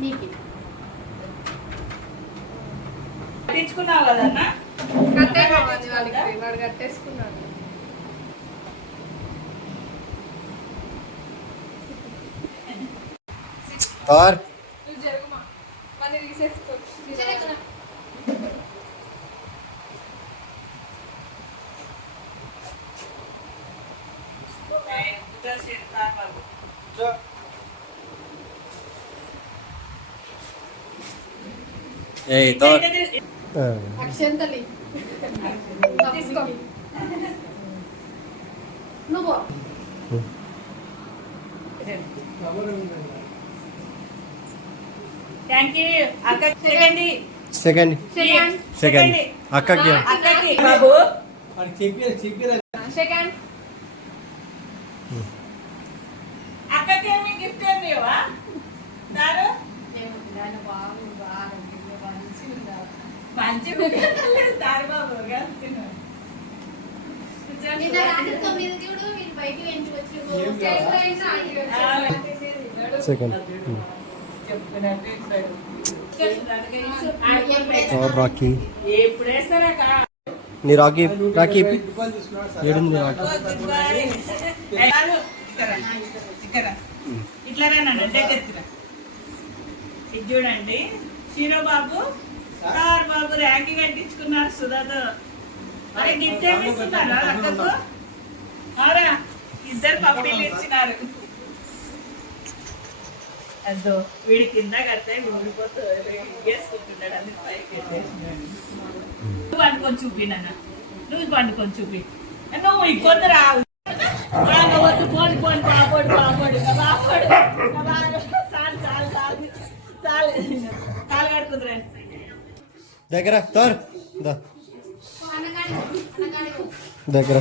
నీకు. తెచ్చుకున్నావు కదా అన్న? కట్టే కావాలి వాళ్ళకి వాడు కట్టేసుకున్నాడు. తార్ నువ్వు సెకండ్ సెకండ్ సెకండ్ సెకండ్ అక్కకి అక్కకి బాబు సెకండ్ అక్కకి ఏమి గిఫ్ట్ ఏమి ఇవ్వవా దారు మంచి దారు బాబు తిను. నిన్న రాత్రి తొమ్మిది చూడు మీరు బయటికి సెకండ్. ఏడుంది నీ రాఖీ. ఇట్లా రా చూడండి. హీరో బాబు కట్టించుకున్నారు సుధాతో. అరే గిఫ్ట్ ఏమి ఇస్తున్నారు అక్కకు? అవరా ఇద్దరు పప్పీలు ఇచ్చినారు. అదో వీడి కింద కడితే ఊడిపోతూ వేసుకుంటున్నాడు అని పైకి నువ్వు పండుకొని చూపినా నువ్వు పండుకొని చూపి. నువ్వు ఇంకొందరు రావు. వద్దు. పోని పోని బాబోడు బాబోడు. నా బాబోడు చాలు చాలు చాలు చాలు కాలు కడుకుందిరా దగ్గర తోర్. దగ్గర.